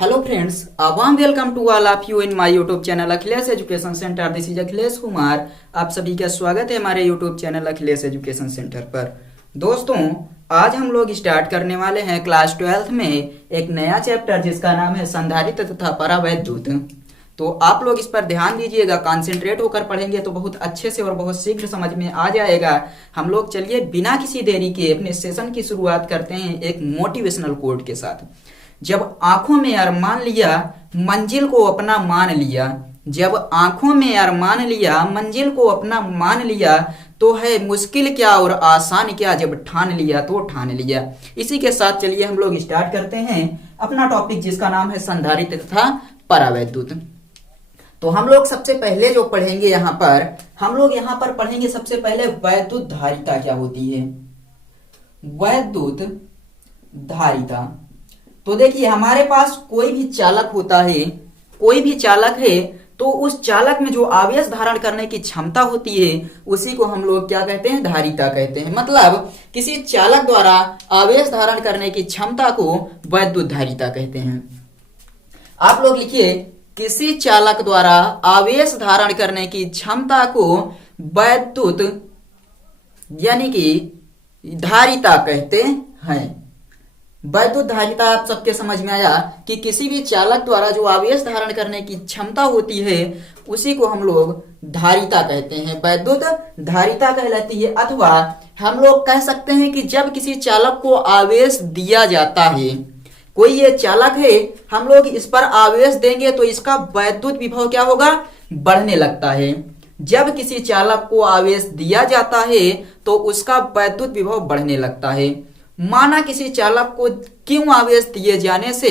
Hello friends, a warm welcome to all of you in my YouTube channel Akhilesh education centre. This is Akhilesh Kumar. आप सभी का स्वागत है हमारे YouTube channel Akhilesh education centre पर। दोस्तों, आज हम लोग स्टार्ट करने वाले हैं क्लास 12th में एक नया चैप्टर जिसका नाम है संधारित्र तथा परावैद्युत। तो आप लोग इस पर ध्यान दीजिएगा, कॉन्सेंट्रेट होकर पढ़ेंगे तो बहुत अच्छे से और बहुत शीघ्र समझ में आ जाएगा। हम लोग चलिए बिना किसी देरी के अपने सेशन की शुरुआत करते हैं एक मोटिवेशनल कोट के साथ। जब आंखों में अरमान लिया मंजिल को अपना मान लिया, जब आंखों में अरमान लिया मंजिल को अपना मान लिया, तो है मुश्किल क्या और आसान क्या, जब ठान लिया तो ठान लिया। इसी के साथ चलिए हम लोग स्टार्ट करते हैं अपना टॉपिक जिसका नाम है संधारित्र तथा परावैद्युत। तो हम लोग सबसे पहले जो पढ़ेंगे यहाँ पर पढ़ेंगे सबसे पहले वैद्युत धारिता क्या होती है। वैद्युत धारिता, तो देखिए हमारे पास कोई भी चालक है तो उस चालक में जो आवेश धारण करने की क्षमता होती है उसी को हम लोग क्या कहते हैं, धारिता कहते हैं। मतलब किसी चालक द्वारा आवेश धारण करने की क्षमता को वैद्युत धारिता कहते हैं। आप लोग लिखिए, किसी चालक द्वारा आवेश धारण करने की क्षमता को वैद्युत यानी कि धारिता कहते हैं। वैद्युत धारिता आप सबके समझ में आया कि किसी भी चालक द्वारा जो आवेश धारण करने की क्षमता होती है उसी को हम लोग धारिता कहते हैं, वैद्युत धारिता कहलाती है। अथवा हम लोग कह सकते हैं कि जब किसी चालक को आवेश दिया जाता है, कोई ये चालक है, हम लोग इस पर आवेश देंगे तो इसका वैद्युत विभव क्या होगा, बढ़ने लगता है। जब किसी चालक को आवेश दिया जाता है तो उसका वैद्युत विभव बढ़ने लगता है। माना किसी चालक को क्यों आवेश दिए जाने से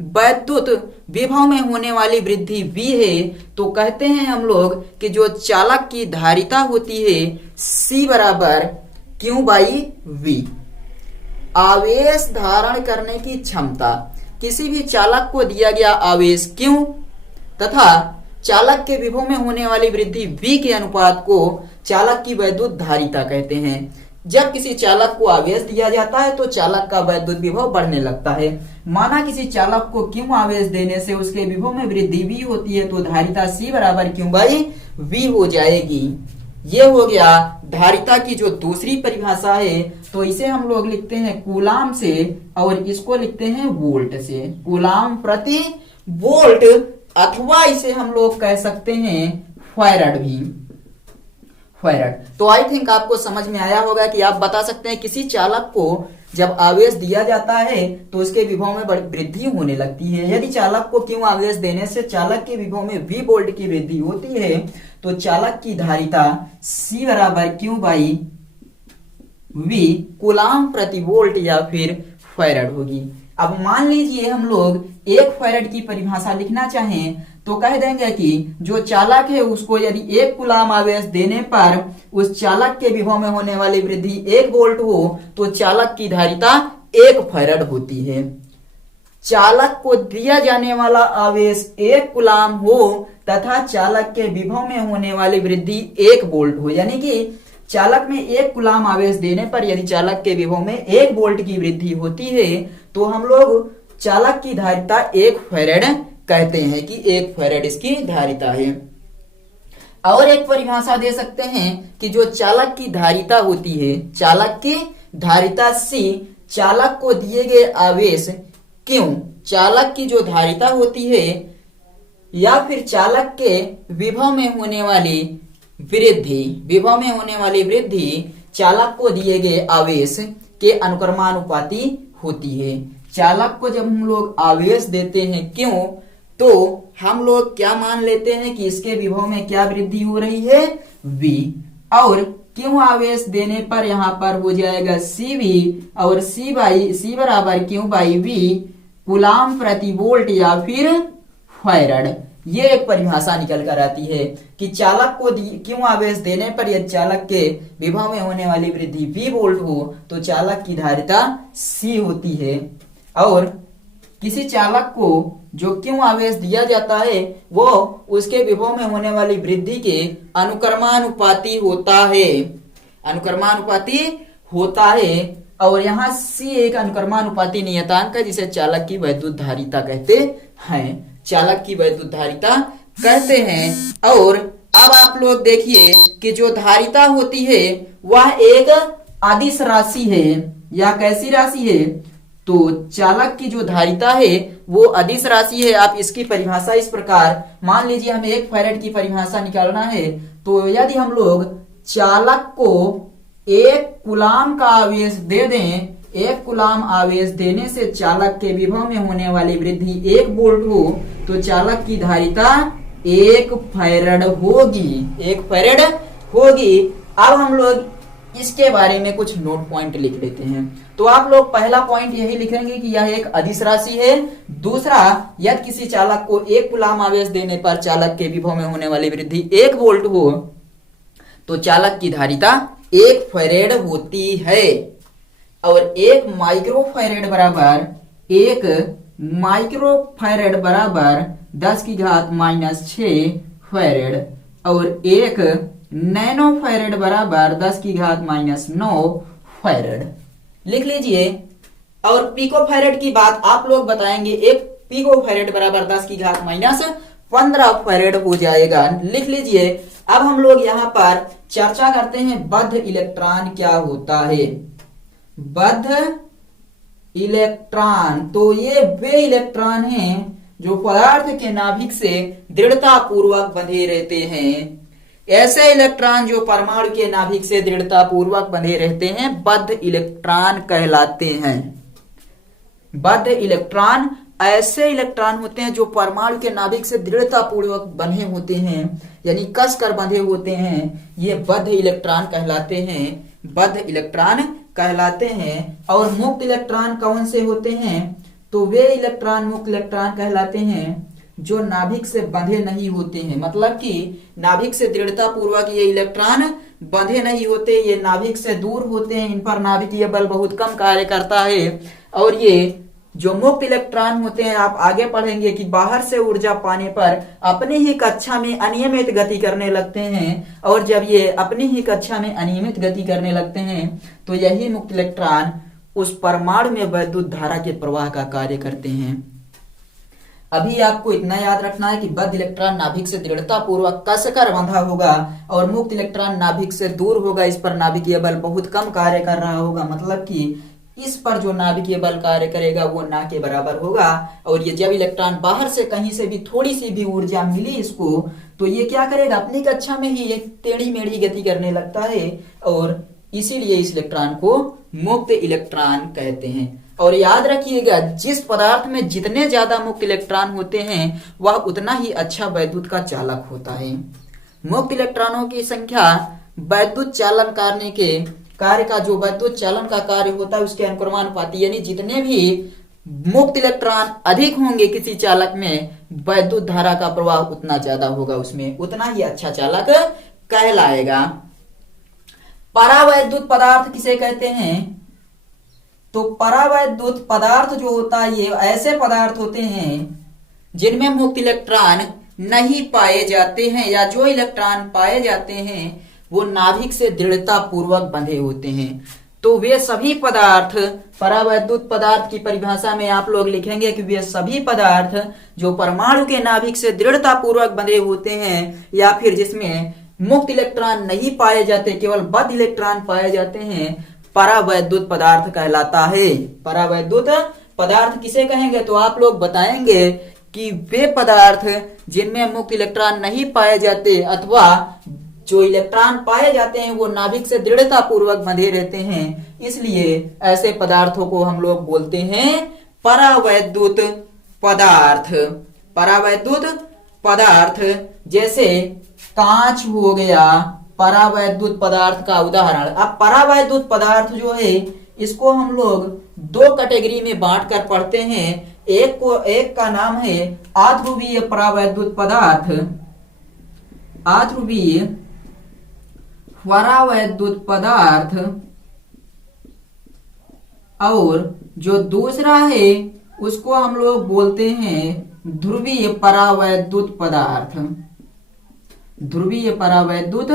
वैद्युत विभव में होने वाली वृद्धि V है, तो कहते हैं हम लोग कि जो चालक की धारिता होती है C बराबर Q बाई V। आवेश धारण करने की क्षमता, किसी भी चालक को दिया गया आवेश Q तथा चालक के विभव में होने वाली वृद्धि V के अनुपात को चालक की वैद्युत धारिता कहते हैं। जब किसी चालक को आवेश दिया जाता है तो चालक का वैद्युत विभव बढ़ने लगता है। माना किसी चालक को क्यों आवेश देने से उसके विभव में वृद्धि V होती है तो धारिता C बराबर Q बाई V हो जाएगी। ये हो गया धारिता की जो दूसरी परिभाषा है। तो इसे हम लोग लिखते हैं कूलाम से और इसको लिखते हैं वोल्ट से, कूलाम प्रति वोल्ट, अथवा इसे हम लोग कह सकते हैं फैराड भी, फैराड। तो आई थिंक आपको समझ में आया होगा कि आप बता सकते हैं किसी चालक को जब आवेश दिया जाता है तो उसके विभव में वृद्धि होने लगती है। यदि चालक को क्यों आवेश देने से चालक के विभव में V वोल्ट की वृद्धि होती है तो चालक की धारिता C बराबर Q बाई V कूलाम प्रति वोल्ट या फिर फैराड होगी। अब मान लीजिए हम लोग 1 फैराड की परिभाषा लिखना चाहें तो कह देंगे कि जो चालक है उसको यदि 1 कूलाम आवेश देने पर उस चालक के विभव में होने वाली वृद्धि 1 वोल्ट हो तो चालक की धारिता 1 फैराड होती है। चालक को दिया जाने वाला आवेश 1 कूलाम हो तथा चालक के विभव में होने वाली वृद्धि 1 वोल्ट हो, यानी कि चालक में 1 कूलाम आवेश देने पर यदि चालक के विभव में 1 वोल्ट की वृद्धि होती है तो हम लोग चालक की धारिता 1 फैराड कहते हैं कि 1 फैराड इसकी धारिता है। और एक परिभाषा दे सकते हैं कि जो चालक की धारिता होती है, चालक की धारिता C, चालक को दिए गए आवेश Q, चालक की जो धारिता होती है या फिर चालक के विभव में होने वाली वृद्धि चालक को दिए गए आवेश के अनुक्रमानुपाती होती है। चालक को जब हम लोग आवेश देते हैं क्यों, तो हम लोग क्या मान लेते हैं कि इसके विभव में क्या वृद्धि हो रही है, V, और क्यों आवेश देने पर यहाँ पर हो जाएगा CV और C बराबर Q बाई V कूलाम प्रति वोल्ट या फिर फैराड। ये एक परिभाषा निकल कर आती है कि चालक को क्यों आवेश देने पर यदि चालक के विभव में होने वाली वृद्धि V वोल्ट हो तो चालक की धारिता C होती है। और किसी चालक को जो क्यों आवेश दिया जाता है वो उसके विभव में होने वाली वृद्धि के अनुक्रमानुपाती होता है, और यहाँ C एक अनुक्रमानुपाती नियतांक है जिसे चालक की वैद्युत धारिता कहते हैं, चालक की वैद्युत धारिता कहते हैं। और अब आप लोग देखिए कि जो धारिता होती है वह एक अदिश राशि है या कैसी राशि है, तो चालक की जो धारिता है वो अदिश राशि है। आप इसकी परिभाषा इस प्रकार मान लीजिए, हमें 1 फैरेड की परिभाषा निकालना है, तो यदि हम लोग चालक को 1 कूलाम का आवेश दे दें, 1 कूलाम आवेश देने से चालक के विभव में होने वाली वृद्धि 1 वोल्ट हो, तो चालक की धारिता 1 फैरेड होगी, 1 फैरेड होगी। अब हम लोग इसके बारे में कुछ नोट पॉइंट लिख लेते हैं। तो आप लोग पहला पॉइंट यही लिखेंगे कि यह एक अदिश राशि है। दूसरा, यदि किसी चालक को 1 कूलाम आवेश देने पर चालक के विभव में होने वाली वृद्धि 1 वोल्ट हो, तो चालक की धारिता 1 फैरेड होती है। और 1 माइक्रोफैरेड बराबर 10⁻⁻⁶ फैरेड और 1 नैनो फैरेड बराबर 10⁻⁹ फैरेड लिख लीजिए। और पिको फैरेड की बात आप लोग बताएंगे, 1 पिको फैरेड बराबर 10⁻⁻15 फैरेड हो जाएगा, लिख लीजिए। अब हम लोग यहाँ पर चर्चा करते हैं बद्ध इलेक्ट्रॉन क्या होता है। बद्ध इलेक्ट्रॉन, तो ये वे इलेक्ट्रॉन हैं जो पदार्थ के नाभिक से दृढ़ता पूर्वक बंधे रहते हैं। ऐसे इलेक्ट्रॉन जो परमाणु के नाभिक से दृढ़ता पूर्वक बंधे रहते हैं बद्ध इलेक्ट्रॉन कहलाते हैं। बद्ध इलेक्ट्रॉन ऐसे इलेक्ट्रॉन होते हैं जो परमाणु के नाभिक से दृढ़ता पूर्वक बंधे होते हैं, यानी कस कर बंधे होते हैं, ये बद्ध इलेक्ट्रॉन कहलाते हैं, बद्ध इलेक्ट्रॉन कहलाते हैं। और मुक्त इलेक्ट्रॉन कौन से होते हैं, तो वे इलेक्ट्रॉन मुक्त इलेक्ट्रॉन कहलाते हैं जो नाभिक से बंधे नहीं होते हैं। मतलब कि नाभिक से दृढ़ता पूर्वक ये इलेक्ट्रॉन बंधे नहीं होते, ये नाभिक से दूर होते हैं, इन पर नाभिकीय बल बहुत कम कार्य करता है। और ये जो मुक्त इलेक्ट्रॉन होते हैं, आप आगे पढ़ेंगे कि बाहर से ऊर्जा पाने पर अपनी ही कक्षा में अनियमित गति करने लगते हैं। और जब ये अपनी ही कक्षा में अनियमित गति करने लगते हैं तो यही मुक्त इलेक्ट्रॉन उस परमाणु में वैद्युत धारा के प्रवाह का कार्य करते हैं। अभी आपको इतना याद रखना है कि बद्ध इलेक्ट्रॉन नाभिक से दृढ़ता पूर्वक कसकर बंधा होगा और मुक्त इलेक्ट्रॉन नाभिक से दूर होगा, इस पर नाभिकीय बल बहुत कम कार्य कर रहा होगा। मतलब कि इस पर जो नाभिकीय बल कार्य करेगा वो ना के बराबर होगा। और ये जब इलेक्ट्रॉन बाहर से कहीं से भी थोड़ी सी भी ऊर्जा मिली इसको, तो ये क्या करेगा, अपनी कक्षा में ही एक टेढ़ी मेढ़ी गति करने लगता है, और इसीलिए इस इलेक्ट्रॉन को मुक्त इलेक्ट्रॉन कहते हैं। और याद रखिएगा, जिस पदार्थ में जितने ज्यादा मुक्त इलेक्ट्रॉन होते हैं वह उतना ही अच्छा वैद्युत का चालक होता है। मुक्त इलेक्ट्रॉनों की संख्या वैद्युत चालन करने के कार्य का, जो वैद्युत चालन का कार्य होता है उसके अनुक्रमानुपाती, यानी जितने भी मुक्त इलेक्ट्रॉन अधिक होंगे किसी चालक में, वैद्युत धारा का प्रवाह उतना ज्यादा होगा, उसमें उतना ही अच्छा चालक कहलाएगा। परावैद्युत पदार्थ किसे कहते हैं, तो परावैद्युत पदार्थ जो होता है ये ऐसे पदार्थ होते हैं जिनमें मुक्त इलेक्ट्रॉन नहीं पाए जाते हैं, या जो इलेक्ट्रॉन पाए जाते हैं वो नाभिक से दृढ़ता पूर्वक बंधे होते हैं। तो वे सभी पदार्थ, परावैद्युत पदार्थ की परिभाषा में आप लोग लिखेंगे कि वे सभी पदार्थ जो परमाणु के नाभिक से दृढ़ता पूर्वक बंधे होते हैं, या फिर जिसमें मुक्त इलेक्ट्रॉन नहीं पाए जाते, केवल बद्ध इलेक्ट्रॉन पाए जाते हैं, परावैद्युत पदार्थ कहलाता है। परावैद्युत पदार्थ किसे कहेंगे, तो आप लोग बताएंगे कि वे पदार्थ जिनमें मुक्त इलेक्ट्रॉन नहीं पाए जाते अथवा जो इलेक्ट्रॉन पाए जाते हैं वो नाभिक से दृढ़ता पूर्वक बंधे रहते हैं, इसलिए ऐसे पदार्थों को हम लोग बोलते हैं परावैद्युत पदार्थ। परावैद्युत पदार्थ जैसे कांच हो गया परावैद्युत पदार्थ का उदाहरण। अब परावैद्युत पदार्थ जो है इसको हम लोग 2 कैटेगरी में बांट कर पढ़ते हैं। एक का नाम है आध्रुवीय परावैद्युत पदार्थ, आध्रुवीय परावैद्युत पदार्थ, और जो दूसरा है उसको हम लोग बोलते हैं ध्रुवीय परावैद्युत पदार्थ, ध्रुवीय परावैद्युत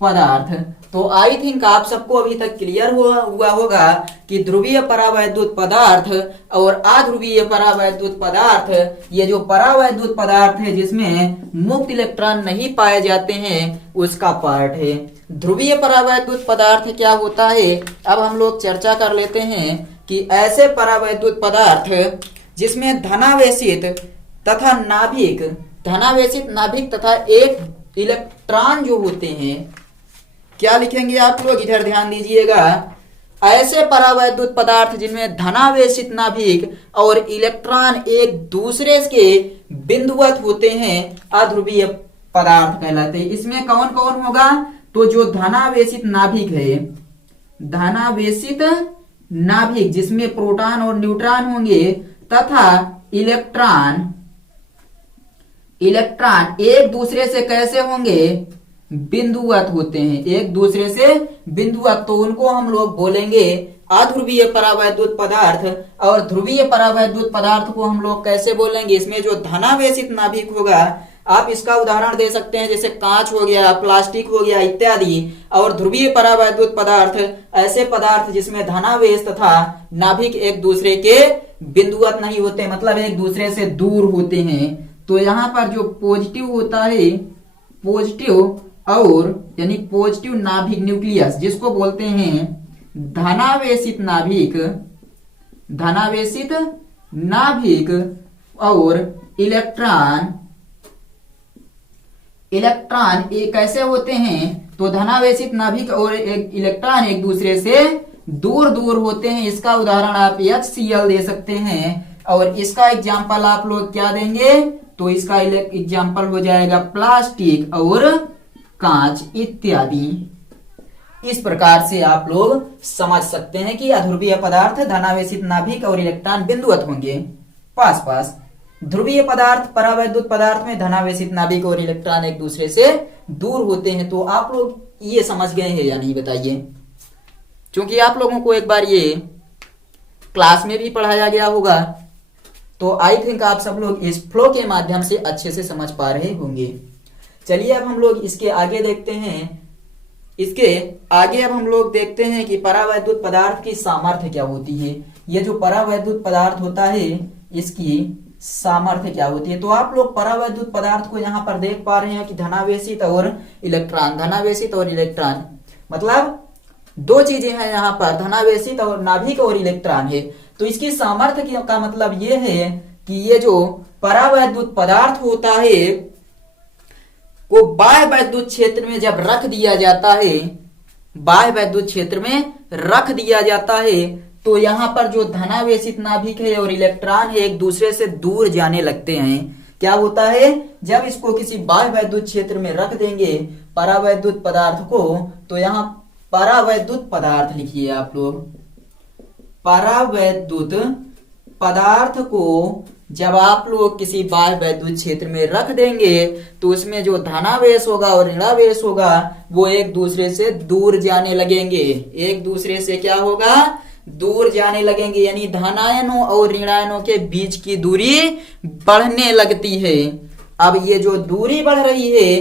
पदार्थ। तो आई थिंक आप सबको अभी तक क्लियर हुआ होगा कि ध्रुवीय परावैद्युत पदार्थ और अध्रुवीय परावैद्युत पदार्थ, ये जो परावैद्युत पदार्थ है जिसमें मुक्त इलेक्ट्रॉन नहीं पाए जाते हैं उसका पार्ट है। ध्रुवीय परावैद्युत पदार्थ क्या होता है, अब हम लोग चर्चा कर लेते हैं कि ऐसे परावैद्युत पदार्थ जिसमें धनावेशित तथा नाभिक, धनावेशित नाभिक तथा एक इलेक्ट्रॉन जो होते हैं, क्या लिखेंगे आप लोग, इधर ध्यान दीजिएगा, ऐसे परावैद्युत पदार्थ जिनमें धनावेशित नाभिक और इलेक्ट्रॉन एक दूसरे के बिंदुवत होते हैं अध्रुवीय पदार्थ कहलाते हैं। इसमें कौन कौन होगा, तो जो धनावेशित नाभिक है, धनावेशित नाभिक जिसमें प्रोटॉन और न्यूट्रॉन होंगे तथा इलेक्ट्रॉन एक दूसरे से कैसे होंगे, बिंदुवत होते हैं, एक दूसरे से बिंदुवत, तो उनको हम लोग बोलेंगे अध्रुवीय परावैद्युत पदार्थ। और ध्रुवीय परावैद्युत पदार्थ को हम लोग कैसे बोलेंगे, इसमें जो धनावेशित नाभिक होगा, आप इसका उदाहरण दे सकते हैं जैसे कांच हो गया, प्लास्टिक हो गया इत्यादि। और ध्रुवीय परावैद्युत पदार्थ ऐसे पदार्थ जिसमें धनावेश तथा नाभिक एक दूसरे के बिंदुवत नहीं होते, मतलब एक दूसरे से दूर होते हैं। तो यहाँ पर जो पॉजिटिव होता है, पॉजिटिव और यानी पॉजिटिव नाभिक न्यूक्लियस जिसको बोलते हैं धनावेशित नाभिक, धनावेशित नाभिक और इलेक्ट्रॉन ये कैसे होते हैं, तो धनावेशित नाभिक और एक इलेक्ट्रॉन एक दूसरे से दूर दूर होते हैं। इसका उदाहरण आप HCl दे सकते हैं। और इसका एग्जाम्पल आप लोग क्या देंगे, तो इसका एग्जाम्पल हो जाएगा प्लास्टिक और कांच इत्यादि। इस प्रकार से आप लोग समझ सकते हैं कि अध्रुवीय पदार्थ धनावेशित नाभिक और इलेक्ट्रॉन बिंदुवत होंगे पास पास। ध्रुवीय पदार्थ परावैद्युत पदार्थ में धनावेशित नाभिक और इलेक्ट्रॉन एक दूसरे से दूर होते हैं। तो आप लोग ये समझ गए हैं या नहीं बताइए, क्योंकि आप लोगों को एक बार ये क्लास में भी पढ़ाया गया होगा। तो आई थिंक आप सब लोग इस फ्लो के माध्यम से अच्छे से समझ पा रहे होंगे। चलिए अब हम लोग इसके आगे देखते हैं। इसके आगे अब हम लोग देखते हैं कि परावैद्युत पदार्थ की सामर्थ्य क्या होती है। ये जो परावैद्युत पदार्थ होता है इसकी सामर्थ्य क्या होती है। तो आप लोग परावैद्युत पदार्थ को यहाँ पर देख पा रहे हैं कि धनावेशित और इलेक्ट्रॉन, धनावेशित और इलेक्ट्रॉन, मतलब दो चीजें हैं यहाँ पर, धनावेशित और नाभिक और इलेक्ट्रॉन है। तो इसकी सामर्थ्य का मतलब ये है कि ये जो परावैद्युत पदार्थ होता है वो बाह्य वैद्युत क्षेत्र में जब रख दिया जाता है, बाह्य वैद्युत क्षेत्र में रख दिया जाता है, तो यहाँ पर जो धनावेशित नाभिक है और इलेक्ट्रॉन है एक दूसरे से दूर जाने लगते हैं। क्या होता है, जब इसको किसी बाह्य वैद्युत क्षेत्र में रख देंगे परावैद्युत पदार्थ को, तो यहाँ परावैद्युत पदार्थ लिखिए आप लोग। परावैद्युत पदार्थ को जब आप लोग किसी बाह्य वैद्युत क्षेत्र में रख देंगे तो उसमें जो धनावेश होगा और ऋणावेश होगा वो एक दूसरे से दूर जाने लगेंगे। एक दूसरे से क्या होगा, दूर जाने लगेंगे, यानी धनायनों और ऋणायनों के बीच की दूरी बढ़ने लगती है। अब ये जो दूरी बढ़ रही है,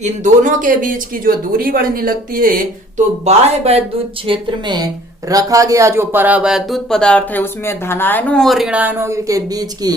इन दोनों के बीच की जो दूरी बढ़ने लगती है, तो बाह्य वैद्युत क्षेत्र में रखा गया जो परावैद्युत पदार्थ है उसमें धनायनों और ऋणायनों के बीच की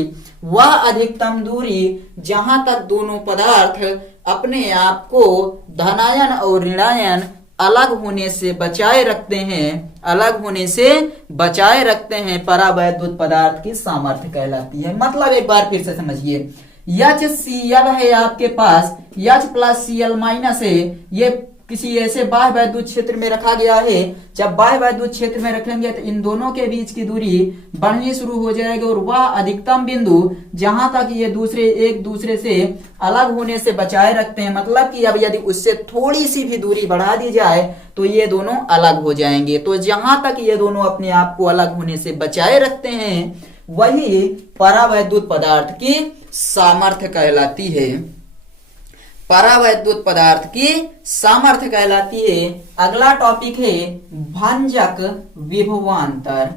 वह अधिकतम दूरी जहां तक दोनों पदार्थ अपने आप को धनायन और ऋणायन अलग होने से बचाए रखते हैं, अलग होने से बचाए रखते हैं, परावैद्युत पदार्थ की सामर्थ्य कहलाती है। मतलब एक बार फिर से समझिए, HCl है आपके पास, H प्लस Cl माइनस है, ये किसी ऐसे बाह्य वैद्युत क्षेत्र में रखा गया है। जब बाह्य वैद्युत क्षेत्र में रखेंगे तो इन दोनों के बीच की दूरी बढ़नी शुरू हो जाएगी और वह अधिकतम बिंदु जहां तक ये दूसरे एक दूसरे से अलग होने से बचाए रखते हैं, मतलब कि अब यदि उससे थोड़ी सी भी दूरी बढ़ा दी जाए तो ये दोनों अलग हो जाएंगे। तो जहां तक ये दोनों अपने आप को अलग होने से बचाए रखते हैं वही परावैद्युत पदार्थ की सामर्थ्य कहलाती है। परावैद्युत पदार्थ की सामर्थ्य कहलाती है। अगला टॉपिक है भंजक विभवांतर।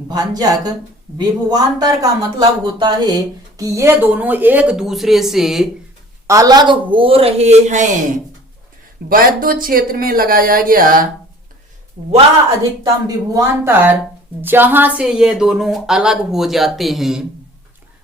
भंजक विभवांतर का मतलब होता है कि ये दोनों एक दूसरे से अलग हो रहे हैं। वैद्युत क्षेत्र में लगाया गया वह अधिकतम विभवांतर जहां से ये दोनों अलग हो जाते हैं।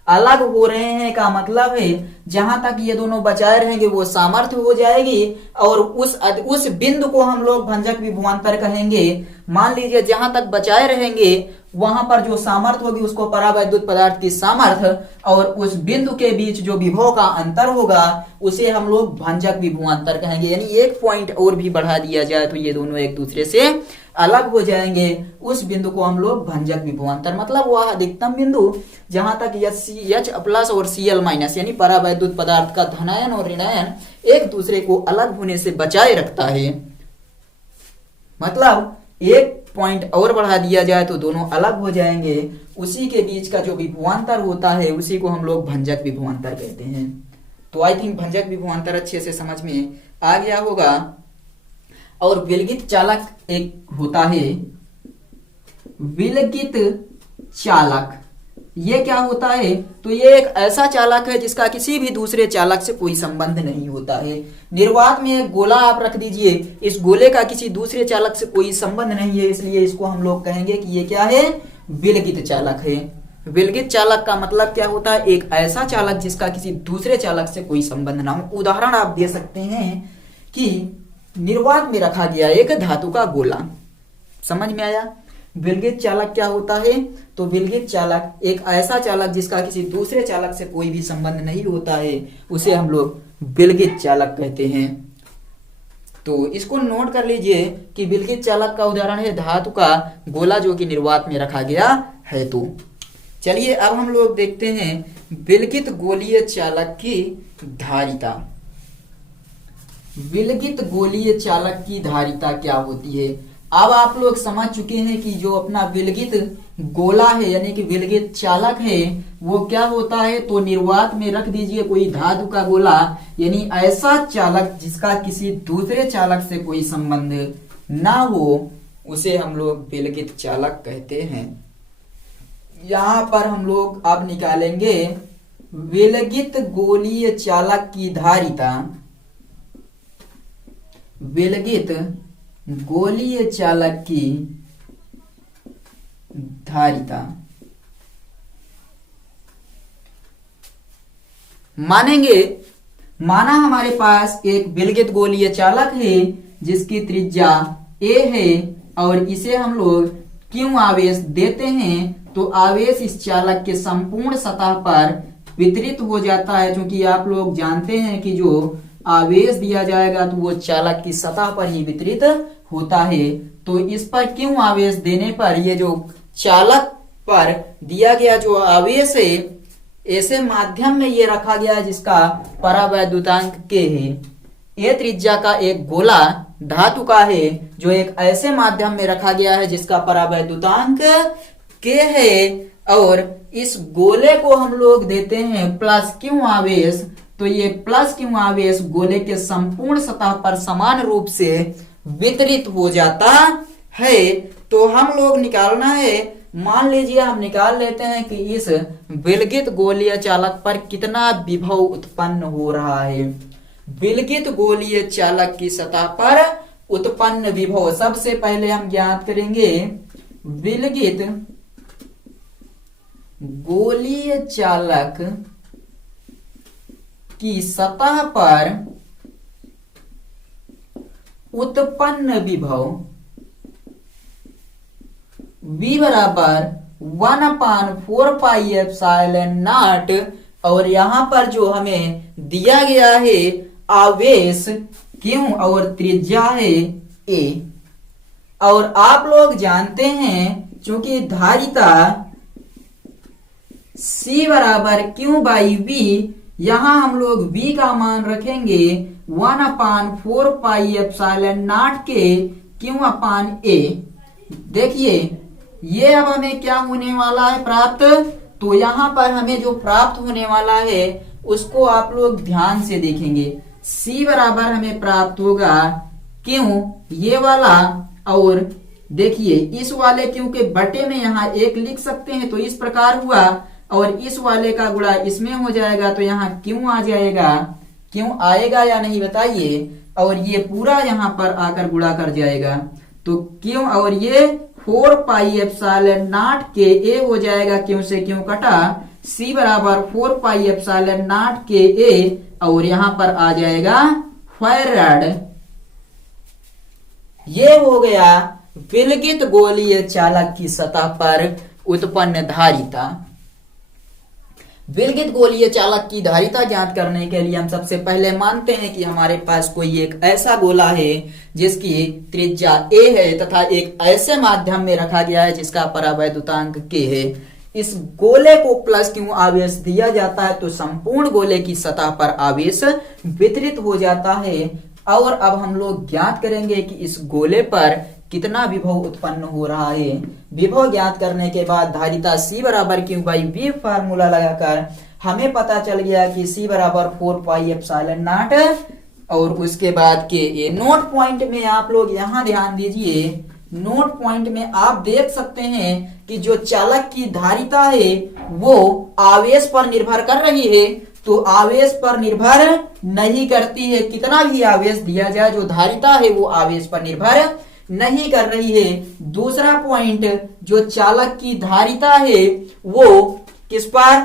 अलग हो रहे हैं का मतलब है जहां तक ये दोनों बचाए रहेंगे वो सामर्थ्य हो जाएगी, और उस बिंदु को हम लोग भंजक विभवांतर कहेंगे। मान लीजिए जहां तक बचाए रहेंगे वहां पर जो सामर्थ्य होगी उसको परावैद्युत पदार्थ की सामर्थ्य, और उस बिंदु के बीच जो विभव का अंतर होगा उसे हम लोग भंजक विभवांतर कहेंगे। यानी एक पॉइंट और भी बढ़ा दिया जाए तो ये दोनों एक दूसरे से अलग हो जाएंगे, उस बिंदु को हम लोग भंजक विभवांतर, मतलब वह अधिकतम बिंदु जहां तक H प्लस और Cl माइनस यानी परावैद्युत पदार्थ का धनायन और ऋणायन एक दूसरे को अलग होने से बचाए रखता है। मतलब एक पॉइंट और बढ़ा दिया जाए तो दोनों अलग हो जाएंगे, उसी के बीच का जो विभवांतर होता है उसी को हम लोग भंजक विभवांतर कहते हैं। तो आई थिंक भंजक विभवांतर अच्छे से समझ में आ गया होगा। और विलगित चालक एक होता है, विलगित चालक ये क्या होता है? तो ये एक ऐसा चालक है जिसका किसी भी दूसरे चालक से कोई संबंध नहीं होता है। निर्वात में एक गोला आप रख दीजिए, इस गोले का किसी दूसरे चालक से कोई संबंध नहीं है, इसलिए इसको हम लोग कहेंगे कि ये क्या है? विलगित चालक है। विलगित चालक का मतलब क्या होता है? एक ऐसा चालक जिसका किसी दूसरे चालक से कोई संबंध ना हो। उदाहरण आप दे सकते हैं कि निर्वात में रखा गया एक धातु का गोला, समझ में आया? विलगित चालक क्या होता है? तो विलगित चालक एक ऐसा चालक जिसका किसी दूसरे चालक से कोई भी संबंध नहीं होता है, उसे हम लोग विलगित चालक कहते हैं। तो इसको नोट कर लीजिए कि विलगित चालक का उदाहरण है धातु का गोला जो कि निर्वात में रखा गया है। तो चलिए अब हम लोग देखते हैं विलगित गोलीय चालक की धारिता। विलगित गोलीय चालक की धारिता क्या होती है? अब आप लोग समझ चुके हैं कि जो अपना विलगित गोला है यानी कि विलगित चालक है वो क्या होता है। तो निर्वात में रख दीजिए कोई धातु का गोला, यानी ऐसा चालक जिसका किसी दूसरे चालक से कोई संबंध ना हो, उसे हम लोग विलगित चालक कहते हैं। यहां पर हम लोग अब निकालेंगे विलगित गोलीय चालक की धारिता। विलगित गोलीय चालक की धारिता माना हमारे पास एक विलगित गोलीय चालक है जिसकी त्रिज्या a है और इसे हम लोग Q आवेश देते हैं, तो आवेश इस चालक के संपूर्ण सतह पर वितरित हो जाता है। क्योंकि आप लोग जानते हैं कि जो आवेश दिया जाएगा तो वो चालक की सतह पर ही वितरित होता है। तो इस पर क्यों आवेश देने पर ये जो चालक पर दिया गया जो आवेश है ऐसे माध्यम में ये रखा गया है जिसका परावैद्युतांक K है। ये त्रिज्या का एक गोला धातु का है जो एक ऐसे माध्यम में रखा गया है जिसका परावैद्युतांक K है, और इस गोले को हम लोग देते हैं प्लस क्यू आवेश। तो ये प्लस क्यू आवेश गोले के संपूर्ण सतह पर समान रूप से वितरित हो जाता है। तो हम लोग निकालना है, मान लीजिए हम निकाल लेते हैं कि इस विलगित गोलीय चालक पर कितना विभव उत्पन्न हो रहा है। विलगित गोलीय चालक की सतह पर उत्पन्न विभव सबसे पहले हम ज्ञात करेंगे। विलगित गोलीय चालक की सतह पर उत्पन्न विभव V बराबर 1/4 पाई एप्सिलॉन नॉट, और यहां पर जो हमें दिया गया है आवेश Q और त्रिज्या है A। और आप लोग जानते हैं क्योंकि धारिता C बराबर Q बाई V, यहां हम लोग V का मान रखेंगे 1/4 पाई एप्सिलॉन नॉट के Q/A। देखिए ये अब हमें क्या होने वाला है प्राप्त, तो यहाँ पर हमें जो प्राप्त होने वाला है उसको आप लोग ध्यान से देखेंगे। C बराबर हमें प्राप्त होगा क्यों ये वाला, और देखिए इस वाले क्यों के बटे में यहाँ एक लिख सकते हैं, तो इस प्रकार हुआ, और इस वाले का गुणा इसमें हो जाएगा तो यहाँ क्यों आ जाएगा। क्यों आएगा या नहीं बताइए। और ये पूरा यहाँ पर आकर गुणा कर जाएगा। तो क्यों, और ये 4 पाई एप्सिलॉन नॉट के ए हो जाएगा, क्यों से क्यों कटा, C बराबर 4 पाई एप्सिलॉन नॉट के ए, और यहां पर आ जाएगा फैराड। ये हो गया विलगित गोलीय चालक की सतह पर उत्पन्न धारिता। विलगित गोलीय चालक की धारिता ज्ञात करने के लिए हम सबसे पहले मानते हैं कि हमारे पास कोई एक ऐसा गोला है जिसकी त्रिज्या a है तथा एक ऐसे माध्यम में रखा गया है जिसका परावैद्युतांक k है। इस गोले को प्लस क्यू आवेश दिया जाता है तो संपूर्ण गोले की सतह पर आवेश वितरित हो जाता है। और अब हम लोग ज्ञात करेंगे कि इस गोले पर कितना विभव उत्पन्न हो रहा है। विभव ज्ञात करने के बाद धारिता C बराबर क्यू बाई वी फार्मूला लगाकर हमें पता चल गया कि C बराबर 4 पाई एप्सिलॉन नॉट, और उसके बाद के ए। नोट पॉइंट में आप लोग यहाँ ध्यान दीजिए, नोट पॉइंट में आप देख सकते हैं कि जो चालक की धारिता है वो आवेश पर निर्भर कर रही है, तो आवेश पर निर्भर नहीं करती है। कितना भी आवेश दिया जाए, जो धारिता है वो आवेश पर निर्भर नहीं कर रही है। दूसरा पॉइंट, जो चालक की धारिता है वो किस पर,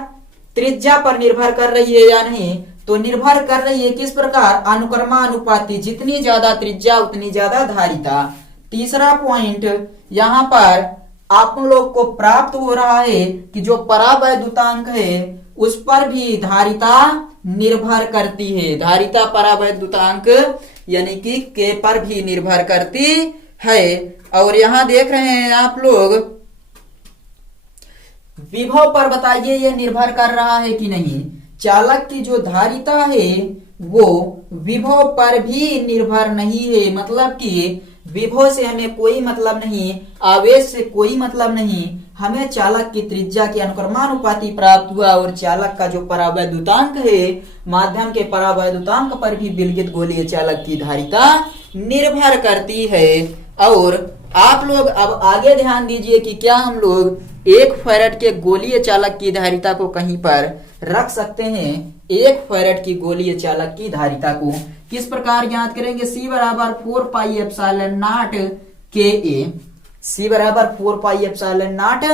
त्रिज्या पर निर्भर कर रही है या नहीं, तो निर्भर कर रही है। किस प्रकार, अनुक्रमानुपाती, जितनी ज्यादा त्रिज्या उतनी ज्यादा धारिता। तीसरा पॉइंट, यहां पर आप लोग को प्राप्त हो रहा है कि जो परावैद्युतांक है उस पर भी धारिता निर्भर करती है। धारिता परावैद्युतांक यानी कि के पर भी निर्भर करती है। और यहां देख रहे हैं आप लोग, विभव पर बताइए ये निर्भर कर रहा है कि नहीं। चालक की जो धारिता है वो विभव पर भी निर्भर नहीं है, मतलब कि विभव से हमें कोई मतलब नहीं, आवेश से कोई मतलब नहीं, हमें चालक की त्रिज्या के अनुक्रमानुपाती प्राप्त हुआ। और चालक का जो परावैद्युतांक है, माध्यम के परावैद्युतांक पर भी विलगित गोलीय चालक की धारिता निर्भर करती है। और आप लोग अब आगे ध्यान दीजिए कि क्या हम लोग 1 फैराड के गोलीय चालक की धारिता को कहीं पर रख सकते हैं। 1 फैराड की गोलीय चालक की धारिता को किस प्रकार ज्ञात करेंगे। C बराबर 4 पाई एप्सिलॉन नॉट के ए, C बराबर 4 पाई एप्सिलॉन नॉट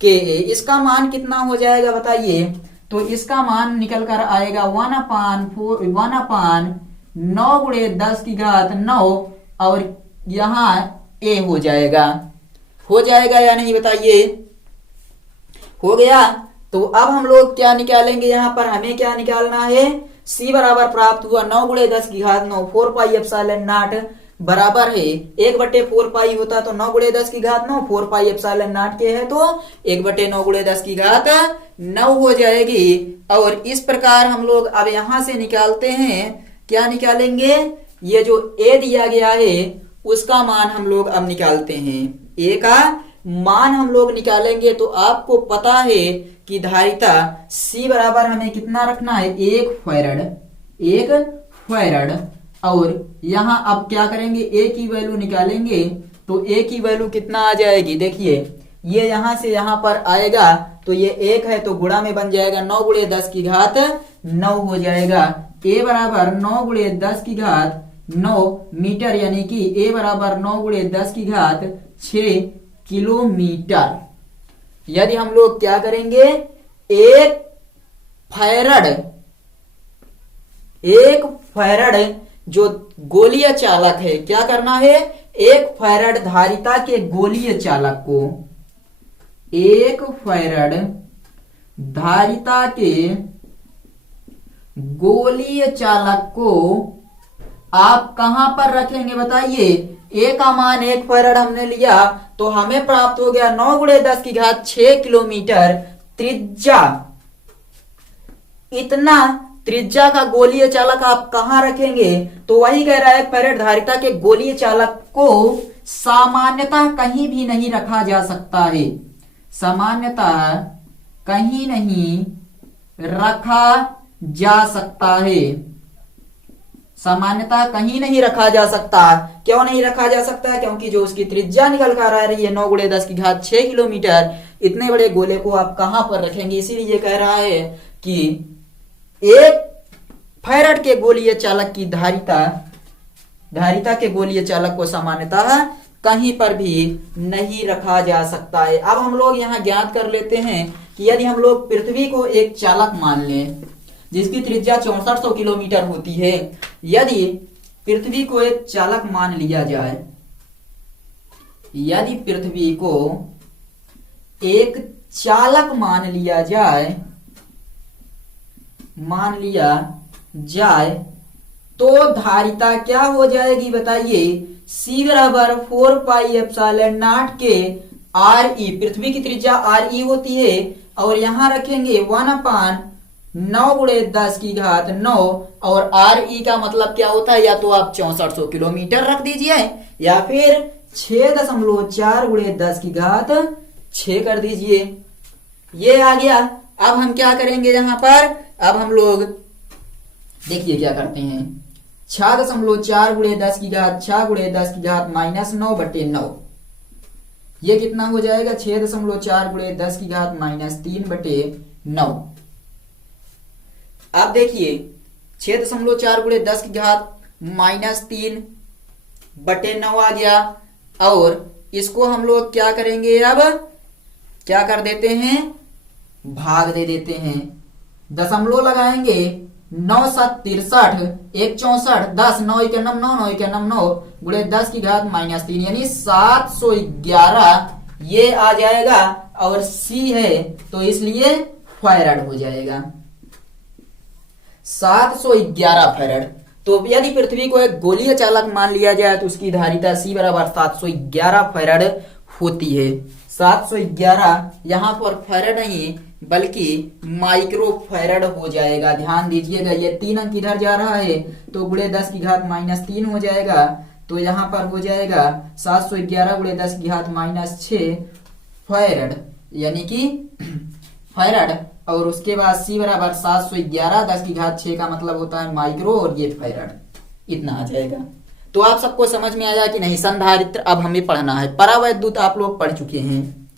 के ए। इसका मान कितना हो जाएगा बताइए। तो इसका मान निकल कर आएगा 1/9 गुणे 10 की घात 9, और यहाँ ए हो जाएगा या नहीं बताइए। हो गया। तो अब हम लोग क्या निकालेंगे, यहाँ पर हमें क्या निकालना है। C बराबर प्राप्त हुआ 9 गुणे 10 की घात 9, 4 पाई एप्सिलॉन नॉट बराबर है 1/4 पाई होता तो 9 गुणे 10 की घात 9, 4 पाई एप्सिलॉन नॉट के है तो 1/9 गुणे 10 की घात 9 हो जाएगी। और इस प्रकार हम लोग अब यहां से निकालते हैं, क्या निकालेंगे, ये जो A दिया गया है उसका मान हम लोग अब निकालते हैं। A का मान हम लोग निकालेंगे तो आपको पता है कि धारिता C बराबर हमें कितना रखना है, 1 फैराड। और यहां अब क्या करेंगे, A की वैल्यू निकालेंगे तो A की वैल्यू कितना आ जाएगी। देखिए ये यहां से यहां पर आएगा तो ये 1 है तो गुणा में बन जाएगा 9 गुणे 10 की घात 9 हो जाएगा। A बराबर 9 गुणे 10 की घात 9 मीटर, यानी कि A बराबर 9 गुणे 10 की घात 6 किलोमीटर। यदि हम लोग क्या करेंगे, 1 फैराड जो गोलीय चालक है, क्या करना है, 1 फैराड धारिता के गोलीय चालक को, 1 फैराड धारिता के गोलीय चालक को आप कहां पर रखेंगे बताइए। A का मान 1 फैराड हमने लिया तो हमें प्राप्त हो गया 9 गुणे 10 की घात 6 किलोमीटर त्रिज्या। इतना त्रिज्या का गोलीय चालक आप कहां रखेंगे, तो वही कह रहा है फैराड धारिता के गोलीय चालक को सामान्यतः कहीं भी नहीं रखा जा सकता है। सामान्यतः कहीं नहीं रखा जा सकता है। सामान्यतः कहीं नहीं रखा जा सकता। क्यों नहीं रखा जा सकता है, क्योंकि जो उसकी त्रिज्या निकल कर आ रही है 9 गुणे 10 की घात 6 किलोमीटर, इतने बड़े गोले को आप कहां पर रखेंगे। इसीलिए कह रहा है कि 1 फैराड के गोलीय चालक की धारिता धारिता के गोलीय चालक को सामान्यतः कहीं पर भी नहीं रखा जा सकता है। अब हम लोग यहाँ ज्ञात कर लेते हैं कि यदि हम लोग पृथ्वी को एक चालक मान लें जिसकी त्रिज्या 6400 किलोमीटर होती है, यदि पृथ्वी को एक चालक मान लिया जाए, यदि पृथ्वी को एक चालक मान लिया जाए तो धारिता क्या हो जाएगी बताइए। C बराबर 4 पाई एप्सिलॉन नॉट के RE, पृथ्वी की त्रिज्या RE होती है और यहां रखेंगे 1/9 गुणे 10 की घात 9 और RE का मतलब क्या होता है, या तो आप 6400 किलोमीटर रख दीजिए या फिर 6.4 गुणे 10 की घात 6 कर दीजिए। ये आ गया। अब हम क्या करेंगे यहाँ पर, अब हम लोग देखिए क्या करते हैं, 6.4 गुणे 10 की घात 6 गुणे 10 की घात -9/9, ये कितना हो जाएगा 6.4 गुणे 10 की घात -3/9। अब देखिए 6.4 गुणे 10 की घात -3/9 आ गया और इसको हम लोग क्या करेंगे, अब क्या कर देते हैं, भाग दे देते हैं, दशमलव लगाएंगे, 9 7 63, 1 64, 10 9 1 9 9 9 1 9 गुणे 10 की घात -3 यानी 711 ये आ जाएगा और C है तो इसलिए फैराड हो जाएगा 711 फैराड। तो यदि पृथ्वी को एक गोलीय चालक मान लिया जाए तो उसकी धारिता C बराबर 711 फैराड होती है। 711 यहाँ पर फैराड नहीं बल्कि माइक्रो फैराड हो जाएगा। ध्यान दीजिएगा ये 3 अंक इधर जा रहा है तो गुणे 10 की घात -3 हो जाएगा, तो यहाँ पर हो जाएगा 711 गुणे 10 की घात -6 फैराड यानी कि फैराड। और उसके बाद C बराबर 711 10 की घात 6 का मतलब होता है माइक्रो और ये फैराड, इतना आ जाएगा। तो आप सबको समझ में आया कि नहीं। संधारित्र अब हमें पढ़ना है, परावैद्युत आप लोग पढ़ चुके हैं।